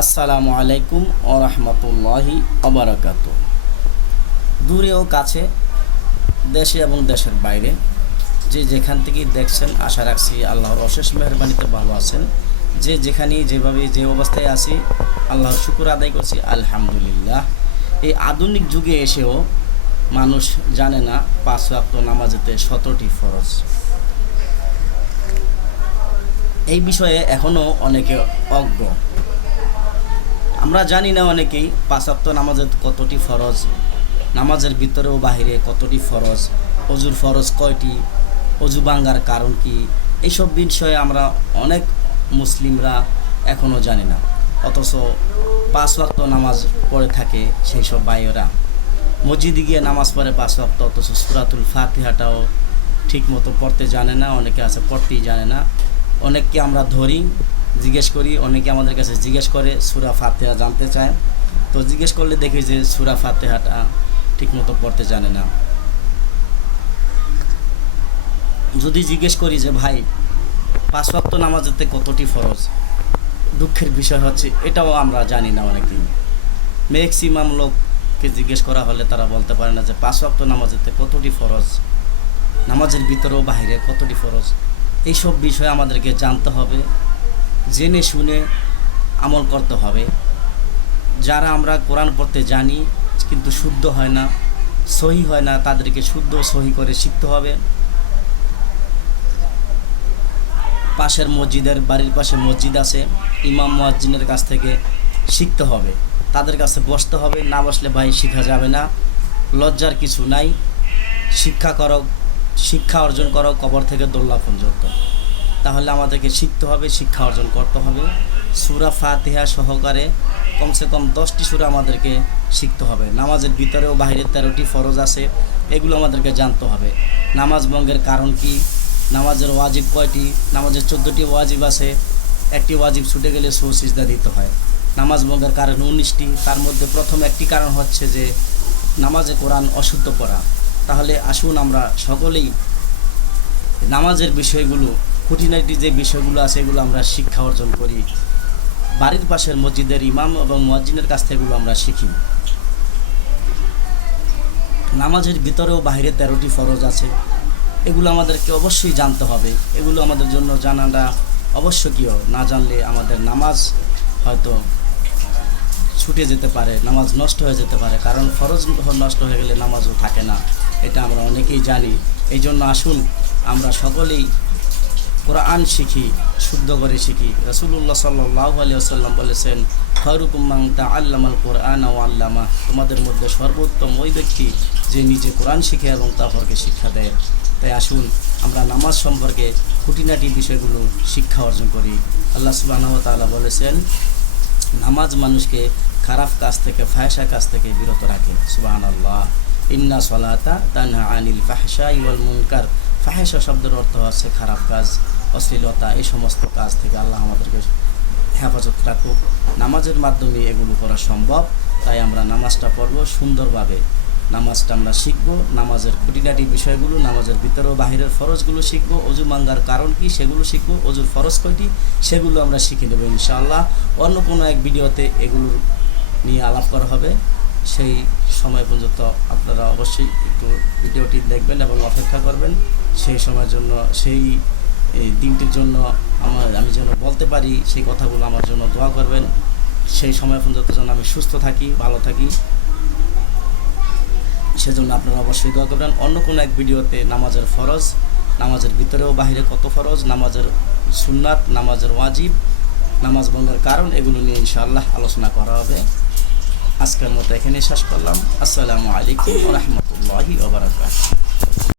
আসসালামু আলাইকুম ওয়া রাহমাতুল্লাহি ওয়া বারাকাতুহু। দূরে ও কাছে, দেশে এবং দেশের বাইরে যে যেখান থেকেই দেখছেন, আশা রাখছি আল্লাহর অশেষ মেহেরবানিতে ভালো আছেন। যে যেখানেই যেভাবে যে অবস্থায় আছি, আল্লাহর শুকর আদায় করছি আলহামদুলিল্লাহ। এই আধুনিক যুগে এসেও মানুষ জানে না 5 ওয়াক্ত নামাজেতে 17টি ফরজ। এই বিষয়ে এখনও অনেকে অজ্ঞ। আমরা জানি না অনেকেই 5 ওয়াক্ত নামাজের কতটি ফরজ, নামাজের ভিতরে ও বাহিরে কতটি ফরজ, অজুর ফরজ কয়টি, অজু ভাঙ্গার কারণ কি, এইসব বিষয়ে আমরা অনেক মুসলিমরা এখনও জানি না। অথচ 5 ওয়াক্ত নামাজ পড়ে থাকে সেই সব ভাইয়েরা। মসজিদে গিয়ে নামাজ পড়ে 5 ওয়াক্ত, অথচ সূরাতুল ফাতিহাটাও ঠিক মতো পড়তে জানে না। অনেকে আছে পড়তেই জানে না। অনেককে আমরা ধরি, জিজ্ঞেস করি, অনেকে আমাদের কাছে জিজ্ঞেস করে সূরা ফাতিহা জানতে চায়। তো জিজ্ঞেস করলে দেখি যে সূরা ফাতিহাটা ঠিকমতো পড়তে জানে না। যদি জিজ্ঞেস করি যে ভাই 5 ওয়াক্ত নামাজেতে কতটি ফরজ, দুঃখের বিষয় হচ্ছে এটাও আমরা জানি না। অনেকেই ম্যাক্সিমাম লোককে জিজ্ঞেস করা হলে তারা বলতে পারে না যে 5 ওয়াক্ত নামাজেতে কতটি ফরজ, নামাজের ভিতরেও বাহিরে কতটি ফরজ। এইসব বিষয় আমাদেরকে জানতে হবে, জেনে শুনে আমল করতে হবে। যারা আমরা কোরআন পড়তে জানি কিন্তু শুদ্ধ হয় না, সহি হয় না, তাদেরকে শুদ্ধ সহি করে শিখতে হবে। পাশের মসজিদের, বাড়ির পাশে মসজিদ আছে, ইমাম মুয়াজ্জিনের কাছ থেকে শিখতে হবে। তাদের কাছে বসতে হবে, না বসলে ভাই শেখা যাবে না। লজ্জার কিছু নাই। শিক্ষা অর্জন করো কবর থেকে দোল্লা পর্যন্ত। তাহলে আমাদেরকে শিখতে হবে, শিক্ষা অর্জন করতে হবে। সূরা ফাতিহা সহকারে কমসে কম 10টি সূরা আমাদেরকে শিখতে হবে। নামাজের ভিতরেও বাইরে 13টি ফরজ আছে, এগুলো আমাদেরকে জানতে হবে। নামাজ ভঙ্গের কারণ কি, নামাজের ওয়াজিব কয়টি, নামাজের 14টি ওয়াজিব আছে, একটি ওয়াজিব ছুটে গেলে সুজদা দিতে হয়। নামাজ ভঙ্গের কারণ 19টি, তার মধ্যে প্রথম একটি কারণ হচ্ছে যে নামাজে কোরআন অশুদ্ধ পড়া। তাহলে আসুন আমরা সকলেই নামাজের বিষয়গুলো, খুঁটিনাটি যে বিষয়গুলো আছে এগুলো আমরা শিক্ষা অর্জন করি। বাড়ির পাশের মসজিদের ইমাম এবং মুয়াজ্জিনের কাছ থেকে এগুলো আমরা শিখি। নামাজের ভিতরেও বাইরে 13টি ফরজ আছে, এগুলো আমাদেরকে অবশ্যই জানতে হবে। এগুলো আমাদের জন্য জানাটা আবশ্যকীয়। না জানলে আমাদের নামাজ হয়তো ছুটে যেতে পারে, নামাজ নষ্ট হয়ে যেতে পারে। কারণ ফরজ নষ্ট হয়ে গেলে নামাজও থাকে না, এটা আমরা অনেকেই জানি। এই জন্য আসুন আমরা সকলেই কোরআন শিখি, শুদ্ধ করে শিখি। রাসূলুল্লাহ সাল্লাল্লাহু আলাইহি ওয়াসাল্লাম বলেছেন, খায়রুকুম মান তাআল্লামাল কুরআন ওয়া আল্লামা, তোমাদের মধ্যে সর্বোত্তম ওই ব্যক্তি যে নিজে কোরআন শিখে এবং তারপরকে শিক্ষা দেয়। তাই আসুন আমরা নামাজ সম্পর্কে খুঁটিনাটি বিষয়গুলো শিক্ষা অর্জন করি। আল্লাহ সুবহানাহু ওয়া তাআলা বলেছেন, নামাজ মানুষকে খারাপ কাজ থেকে, ফাহিশা কাজ থেকে বিরত রাখে। সুবহানাল্লাহ। ইন্না সলাতা তানহা আনিল ফাহশাই ওয়াল মুনকার। ফাহিশা শব্দের অর্থ হচ্ছে খারাপ কাজ, অশ্লীলতা, এই সমস্ত কাজ থেকে আল্লাহ আমাদেরকে হেফাজত রাখুক। নামাজের মাধ্যমে এগুলো করা সম্ভব। তাই আমরা নামাজটা পড়ব সুন্দরভাবে, নামাজটা আমরা শিখবো। নামাজের খুঁটিনাটি বিষয়গুলো, নামাজের ভিতরেও বাহিরের ফরজগুলো শিখবো। অজু ভাঙ্গার কারণ কি সেগুলো শিখবো। অজুর ফরজ কয়টি সেগুলো আমরা শিখে নেব ইনশাআল্লাহ। অন্য কোনো এক ভিডিওতে এগুলোর নিয়ে আলাপ করা হবে। সেই সময় পর্যন্ত আপনারা অবশ্যই একটু ভিডিওটি দেখবেন এবং অপেক্ষা করবেন। সেই সময়ের জন্য, সেই দিনটির জন্য আমি যেন বলতে পারি সেই কথাগুলো আমার জন্য দোয়া করবেন। সেই সময় পর্যন্ত যেন আমি সুস্থ থাকি, ভালো থাকি, সেজন্য আপনারা অবশ্যই দোয়া করবেন। অন্য কোনো এক ভিডিওতে নামাজের ফরজ, নামাজের ভিতরেও বাহিরে কত ফরজ, নামাজের সুন্নাত, নামাজের ওয়াজিব, নামাজ ভঙ্গের কারণ, এগুলো নিয়ে ইনশাআল্লাহ আলোচনা করা হবে। আজকের মতো এখানেই শেষ করলাম। আসসালামু আলাইকুম ওয়া রাহমাতুল্লাহি ওয়া বারাকাতুহু।